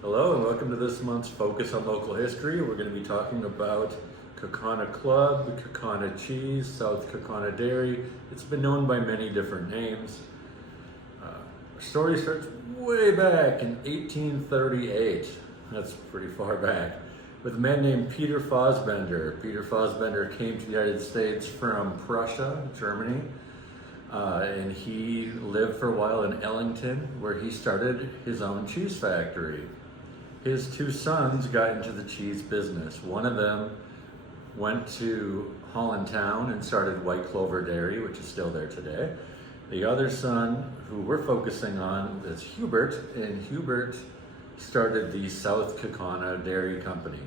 Hello and welcome to this month's Focus on Local History. We're going to be talking about Kaukauna Klub, Kona Cheese, South Kaukauna Dairy. It's been known by many different names. Our story starts way back in 1838. That's pretty far back. With a man named Peter Fosbender. Peter Fosbender came to the United States from Prussia, Germany. And he lived for a while in Ellington, where he started his own cheese factory. His two sons got into the cheese business. One of them went to Hollandtown and started White Clover Dairy, which is still there today. The other son, who we're focusing on, is Hubert, and Hubert started the South Kaukauna Dairy Company.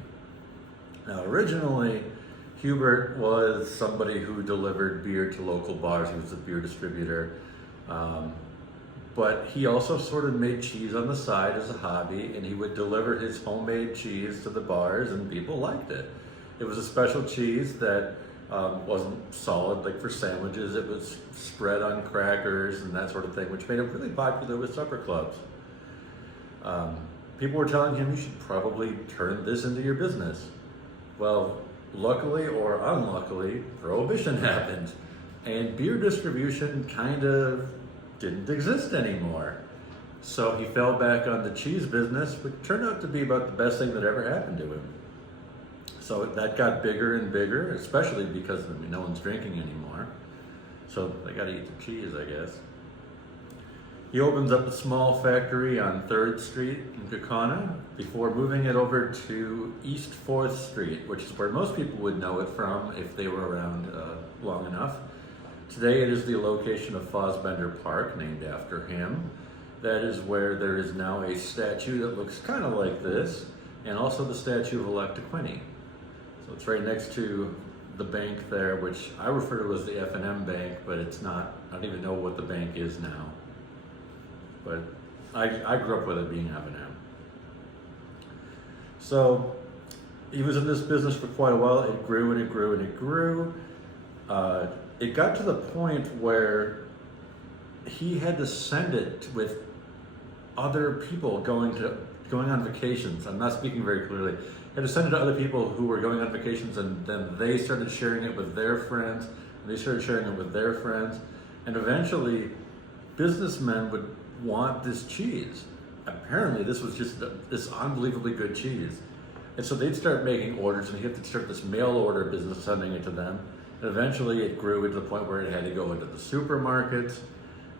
Now, originally, Hubert was somebody who delivered beer to local bars. He was a beer distributor. But he also sort of made cheese on the side as a hobby, and he would deliver his homemade cheese to the bars, and people liked it. It was a special cheese that wasn't solid like for sandwiches. It was spread on crackers and that sort of thing, which made it really popular with supper clubs. People were telling him, you should probably turn this into your business. Well, luckily or unluckily, Prohibition happened, and beer distribution kind of didn't exist anymore. So he fell back on the cheese business, which turned out to be about the best thing that ever happened to him. So that got bigger and bigger, especially because no one's drinking anymore. So they got to eat the cheese, I guess. He opens up a small factory on 3rd Street in Kaukauna before moving it over to East 4th Street, which is where most people would know it from if they were around long enough. Today it is the location of Fosbender Park, named after him. That is where there is now a statue that looks kind of like this, and also the statue of Electa Quinney. So it's right next to the bank there, which I refer to as the F&M Bank, but it's not. I don't even know what the bank is now. But I grew up with it being F&M. So he was in this business for quite a while. It grew and it grew and it grew. It got to the point where he had to send it with other people going on vacations. I'm not speaking very clearly. He had to send it to other people who were going on vacations, and then they started sharing it with their friends. And they started sharing it with their friends, and eventually, businessmen would want this cheese. Apparently, this was just this unbelievably good cheese, and so they'd start making orders, and he had to start this mail order business, sending it to them. And eventually, it grew to the point where it had to go into the supermarkets,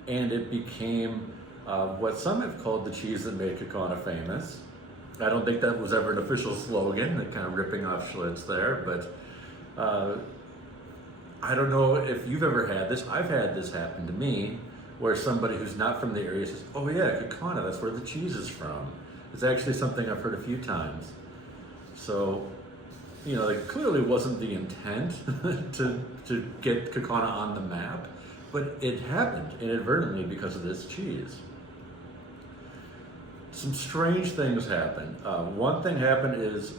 and it became what some have called the cheese that made Kaukauna famous. I don't think that was ever an official slogan, that kind of ripping off Schlitz there, but I don't know if you've ever had this. I've had this happen to me, where somebody who's not from the area says, oh yeah, Kaukauna, that's where the cheese is from. It's actually something I've heard a few times. So, it clearly wasn't the intent to get Kaukauna on the map, but it happened inadvertently because of this cheese. Some strange things happened. One thing happened is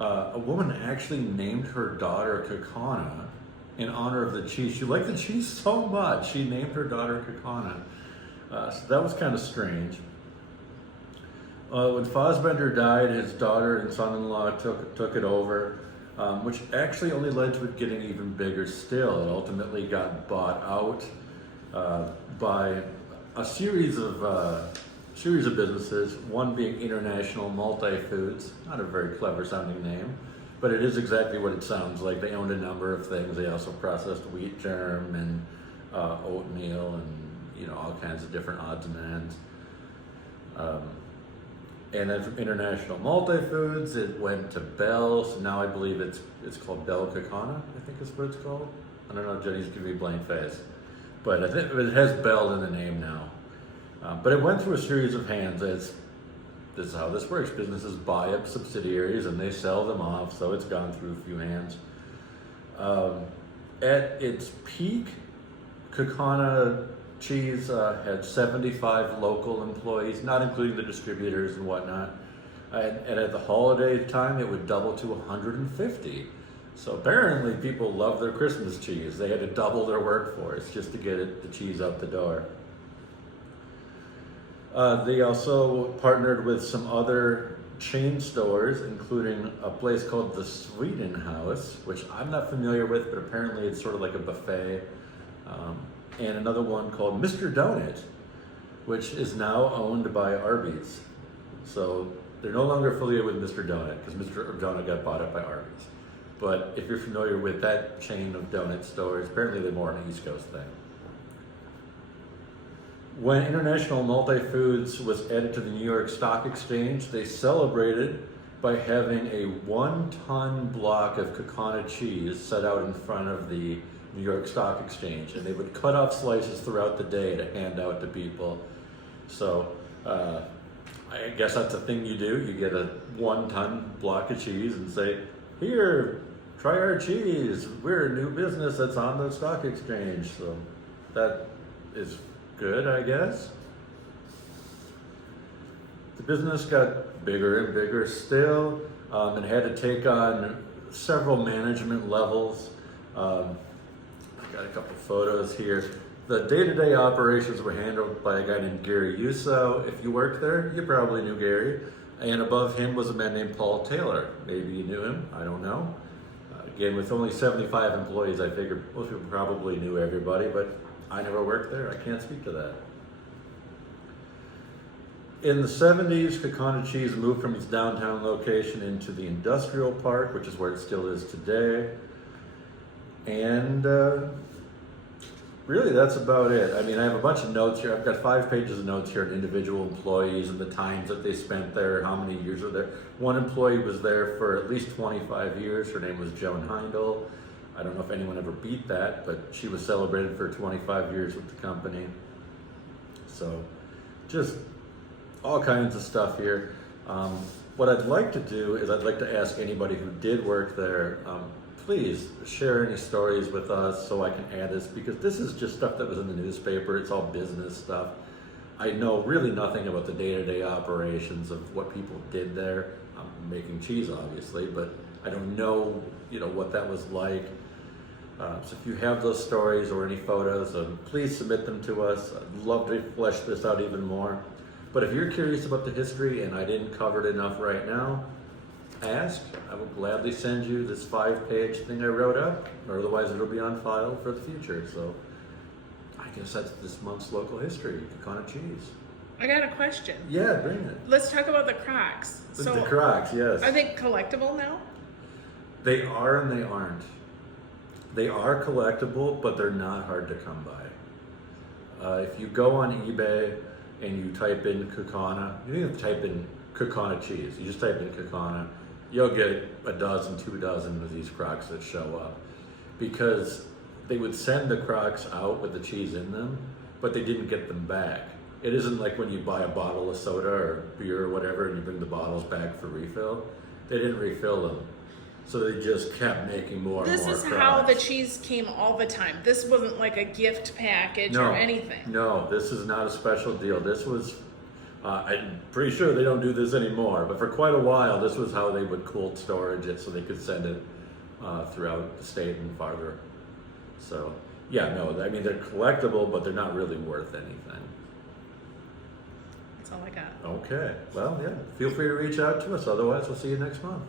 a woman actually named her daughter Kaukauna in honor of the cheese. She liked the cheese so much, she named her daughter Kaukauna. So that was kind of strange. When Fosbender died, his daughter and son-in-law took it over, which actually only led to it getting even bigger still. It ultimately got bought out by a series of businesses, one being International Multi-Foods, not a very clever sounding name, but it is exactly what it sounds like. They owned a number of things. They also processed wheat germ and oatmeal and all kinds of different odds and ends. And then from International Multi-Foods, it went to Bell. So now I believe it's called Bell Kaukauna, I think is what it's called. I don't know, Jenny's giving me a blank face. But I think it has Bell in the name now. But it went through a series of hands. This is how this works. Businesses buy up subsidiaries and they sell them off, so it's gone through a few hands. At its peak, Kona Cheese had 75 local employees, not including the distributors and whatnot. And at the holiday time, it would double to 150. So apparently people love their Christmas cheese. They had to double their workforce just to get the cheese out the door. They also partnered with some other chain stores, including a place called the Sweden House, which I'm not familiar with, but apparently it's sort of like a buffet. And another one called Mr. Donut, which is now owned by Arby's. So they're no longer affiliated with Mr. Donut because Mr. Donut got bought up by Arby's. But if you're familiar with that chain of donut stores, apparently they're more an East Coast thing. When International Multi-Foods was added to the New York Stock Exchange, they celebrated by having a 1-ton block of Kaukauna cheese set out in front of the New York Stock Exchange, and they would cut off slices throughout the day to hand out to people. So I guess that's a thing you do. You get a 1-ton block of cheese and say, "Here, try our cheese. We're a new business that's on the stock exchange." So that is good, I guess. The business got bigger and bigger still, and had to take on several management levels. I got a couple photos here. The day-to-day operations were handled by a guy named Gary Yuso. If you worked there, you probably knew Gary. And above him was a man named Paul Taylor. Maybe you knew him, I don't know. Again, with only 75 employees, I figured most people probably knew everybody, but I never worked there. I can't speak to that. In the 70s, Kona Cheese moved from its downtown location into the industrial park, which is where it still is today. And really, that's about it. I mean, I have a bunch of notes here. I've got 5 pages of notes here on individual employees and the times that they spent there, how many years were there. One employee was there for at least 25 years. Her name was Joan Heindel. I don't know if anyone ever beat that, but she was celebrated for 25 years with the company. So just all kinds of stuff here. What I'd like to do is I'd like to ask anybody who did work there, please share any stories with us so I can add this, because this is just stuff that was in the newspaper. It's all business stuff. I know really nothing about the day-to-day operations of what people did there. I'm making cheese, obviously, but I don't know, what that was like. So if you have those stories or any photos, please submit them to us. I'd love to flesh this out even more. But if you're curious about the history and I didn't cover it enough right now, ask. I will gladly send you this 5-page thing I wrote up, or otherwise it'll be on file for the future. So I guess that's this month's local history, Kona Cheese. I got a question. Yeah, bring it. Let's talk about the Crocs. The Crocs, yes. Are they collectible now? They are and they aren't. They are collectible, but they're not hard to come by. If you go on eBay and you type in Kaukauna, you don't even type in Kaukauna Cheese. You just type in Kaukauna, you'll get a dozen, 2 dozen of these Crocs that show up. Because they would send the Crocs out with the cheese in them, but they didn't get them back. It isn't like when you buy a bottle of soda or beer or whatever and you bring the bottles back for refill. They didn't refill them. So they just kept making more and more This is Crocs. how the cheese came all the time. This wasn't like a gift package or anything. No, this is not a special deal. This was, I'm pretty sure they don't do this anymore, but for quite a while, this was how they would cold storage it so they could send it throughout the state and farther. So, yeah, no, I mean, they're collectible, but they're not really worth anything. That's all I got. Okay, well, yeah, feel free to reach out to us. Otherwise, we'll see you next month.